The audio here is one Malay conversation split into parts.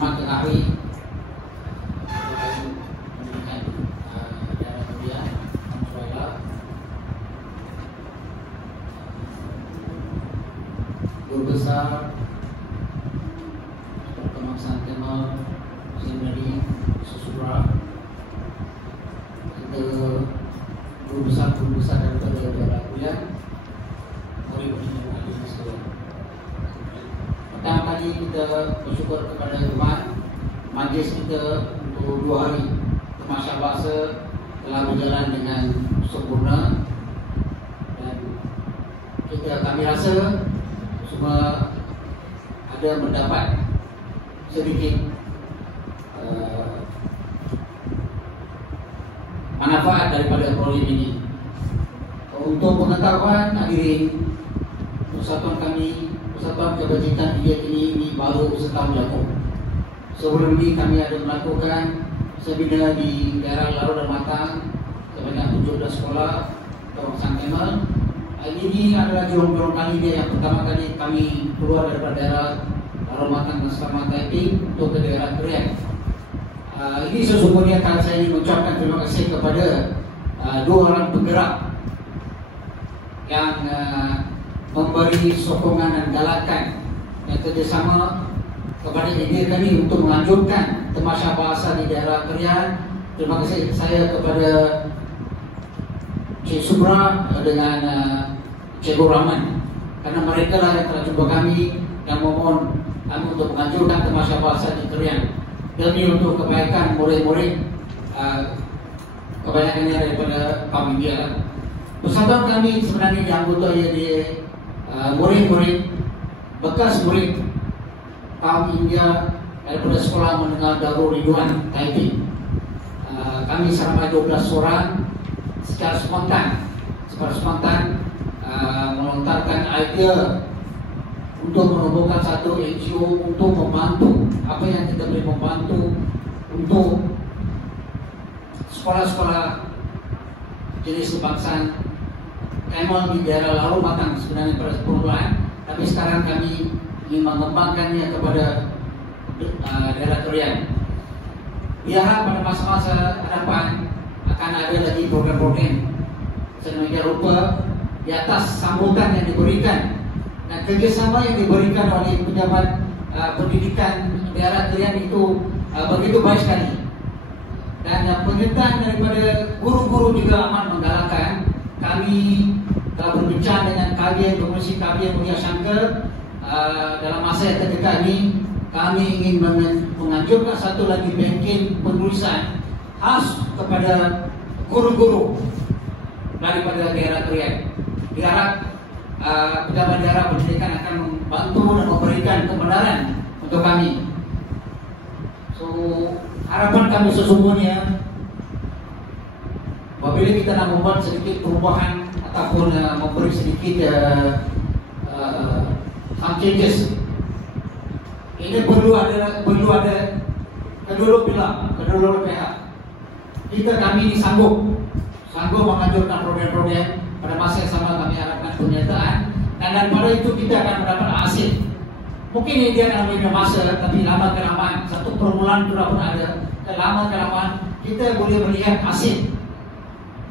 mempengaruhi pendidikan daerah kuliah Suara Guru Besar Kebangsaan Timur Seminari Susura, kita guru besar daripada daerah kuliah, murid-murid yang ada di sekolah. Pertama kali kita bersyukur kepada Tuhan, majlis kita untuk 2 hari Tamasya Bahasa telah berjalan dengan sempurna, dan kami rasa semua ada mendapat sedikit manfaat daripada program ini. Untuk pengetahuan hadirin, persatuan kebajikan Hidayat ini baru setahun lalu. Sebelum ini kami ada melakukan seminar di daerah Larut dan Matang sebanyak 17 sekolah Kebangsaan Kemal. Ini adalah jorong-jorong kali dia yang pertama kali kami keluar daripada daerah Larut Matang dan Selamat Taiping untuk ke daerah Krian. Ini sesungguhnya kalau saya ingin mengucapkan terima kasih kepada 2 orang penggerak yang memberi sokongan dan galakan dan kerjasama kepada ide kami untuk melanjutkan Tamasya Bahasa di daerah Krian. Terima kasih saya kepada Cik Subra dengan Cik Rahman, karena mereka lah yang telah jumpa kami dan memohon kami untuk menganjurkan Tamasya Bahasa di Krian demi untuk kebaikan murid-murid, kebanyakannya daripada kaum India. Persatuan kami sebenarnya dianggota di murid-murid, bekas murid kaum India daripada Sekolah Menengah Darul Ridwan Taiping. Kami sampai 12 orang secara spontan melontarkan idea untuk merobohkan satu NGO untuk membantu apa yang kita boleh membantu untuk sekolah-sekolah jenis kebangsaan Kemal di daerah Larut Matang sebenarnya pada permulaan, tapi sekarang kami ingin mengembangkannya kepada daerah Krian. Diharap pada masa-masa hadapan akan ada lagi program-program sedemikian rupa di atas sambutan yang diberikan dan kerjasama yang diberikan oleh pejabat pendidikan daerah Krian itu begitu baik sekali. Dan penyertaan daripada guru-guru juga amat menggalakkan. Kami telah berbincang dengan Kabinet Komisi Kabinet Mulia Syangker. Dalam masa yang terdekat ini kami ingin menganjurkan satu lagi bengkel penulisan khas kepada guru-guru daripada daerah Krian. Diharap pejabat daerah pendidikan akan membantu dan memberikan kebenaran untuk kami. So, harapan kami sesungguhnya apabila kita nak membuat sedikit perubahan ataupun memberi sedikit some changes, ini perlu ada kedua pihak. Kami ini sanggup menganjurkan program-program. Pada masa yang sama kami harapkan penyertaan, dan daripada itu kita akan mendapat hasil. Mungkin ini dia dalam beberapa masa, tapi lama kelamaan, satu permulaan sudah pun ada, dan lama kelamaan kita boleh melihat hasil.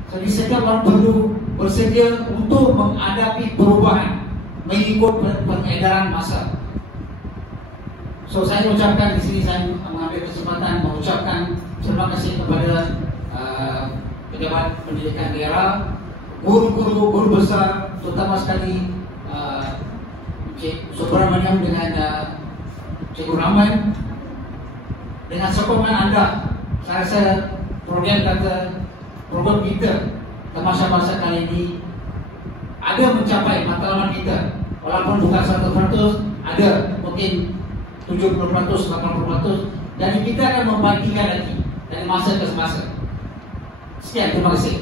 Jadi setiap orang perlu bersedia untuk menghadapi perubahan mengikut pengedaran masa. So saya ucapkan di sini, saya mengambil kesempatan mengucapkan terima kasih kepada pejabat pendidikan daerah, guru besar, terutama sekali Cik Subramaniam dengan Cik Rahman. Dengan sokongan anda, saya rasa program kita Tamasya Bahasa kali ini ada mencapai matlamat kita. Walaupun bukan 100%, ada mungkin 70%, 80%, dan kita akan membagikan lagi dari masa ke masa. Sekian, terima kasih.